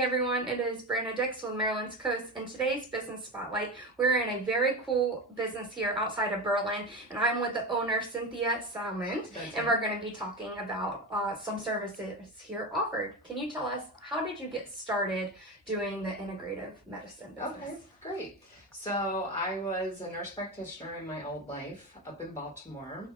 everyone, it is Brandon Dix with Maryland's Coast. In today's Business Spotlight, we're in a very cool business here outside of Berlin, and I'm with the owner, Cynthia Salmond, and we're going to be talking about some services here offered. Can you tell us, how did you get started doing the integrative medicine business? Okay, great. So I was a nurse practitioner in my old life up in Baltimore,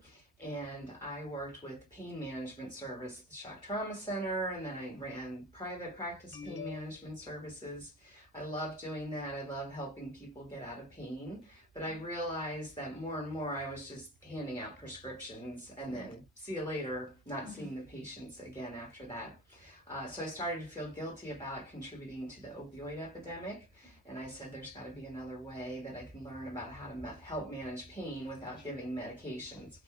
and I worked with pain management service, the Shock Trauma Center, and then I ran private practice pain management services. I love doing that. I love helping people get out of pain, but I realized that more and more I was just handing out prescriptions and then see you later, not seeing the patients again after that. So I started to feel guilty about contributing to the opioid epidemic. And I said, there's got to be another way that I can learn about how to help manage pain without giving medications.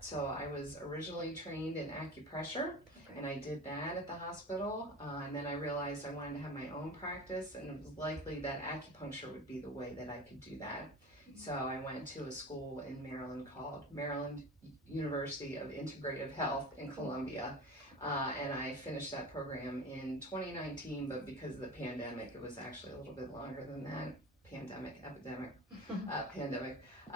So I was originally trained in acupressure, and I did that at the hospital. And then I realized I wanted to have my own practice, and it was likely that acupuncture would be the way that I could do that. So I went to a school in Maryland called Maryland University of Integrative Health in Columbia. And I finished that program in 2019, but because of the pandemic, it was actually a little bit longer than that. Pandemic.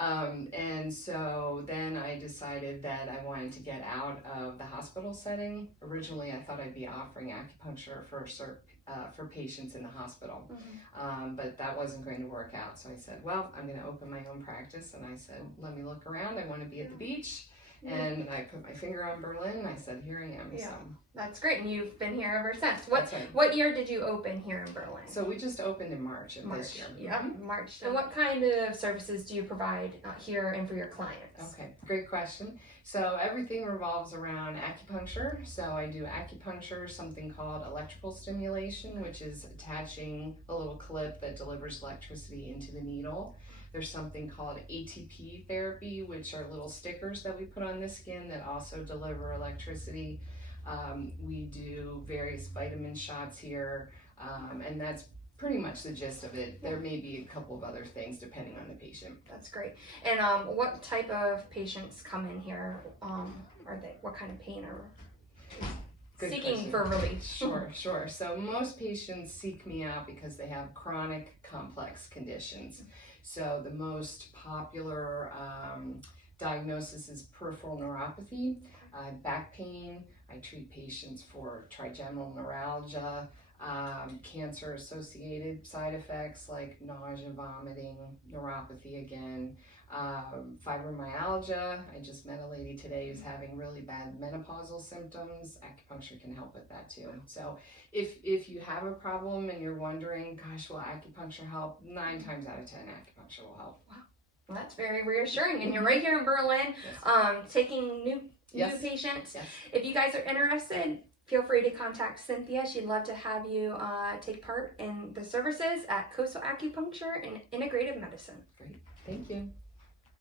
And so then I decided that I wanted to get out of the hospital setting. Originally, I thought I'd be offering acupuncture for patients in the hospital, but that wasn't going to work out. So I said, well, I'm going to open my own practice. And I said, let me look around. I want to be at the beach. And I put my finger on Berlin, and I said, here I am. Yeah, so. That's great, and you've been here ever since. Right. What year did you open here in Berlin? So we just opened in March of this year. Yeah, March. And what kind of services do you provide here and for your clients? Okay, great question. So everything revolves around acupuncture. So I do acupuncture, something called electrical stimulation, which is attaching a little clip that delivers electricity into the needle. There's something called ATP therapy, which are little stickers that we put on the skin that also deliver electricity. We do various vitamin shots here, and that's pretty much the gist of it. There may be a couple of other things depending on the patient. That's great. And what type of patients come in here? What kind of pain are seeking for relief? Sure. So most patients seek me out because they have chronic complex conditions. So the most popular diagnosis is peripheral neuropathy, back pain. I treat patients for trigeminal neuralgia, cancer-associated side effects like nausea, vomiting, neuropathy again, fibromyalgia. I just met a lady today who's having really bad menopausal symptoms. Acupuncture can help with that too. So if you have a problem and you're wondering, gosh, will acupuncture help? 9 times out of 10, acupuncture will help. Wow. Well, that's very reassuring. And you're right here in Berlin, taking new patients. Yes. If you guys are interested, feel free to contact Cynthia. She'd love to have you take part in the services at Coastal Acupuncture and Integrative Medicine. Great. Thank you.